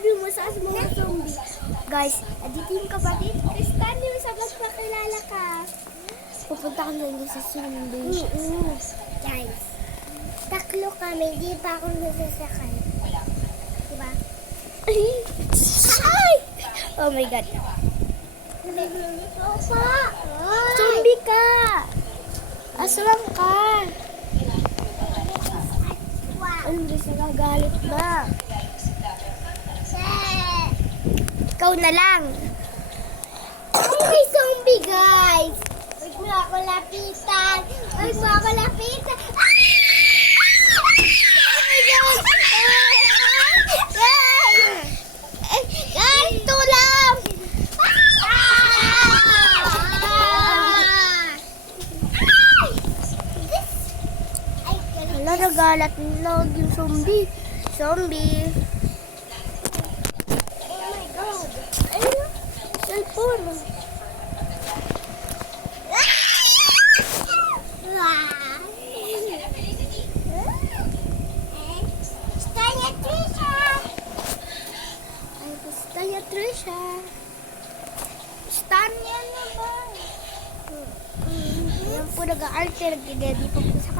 masasabi mo sa mga zombie? Guys, dito yung kapatid. Kristani, masabas pa kilala ka. Pupunta kami ngayon sa zombie. Guys, taklo kami. Di pa ako nasasakay. Diba? Ay! Oh my God. Zombie ka! Aswang ka! Ano rin nagagalit ba? Ikaw na lang. Ay, may zombie, guys. Huwag mo ako lapitan. Huwag mo ako lapitan. Ah! Oh my God! Guys, tulang! Hala, nagalat na yung zombie. Zombie. Oh my God. Ayun, cellphone. Ay, basta ya, Trisha. Stan yan naman. Ayan po, nag-arte. Nag-ready pa po sa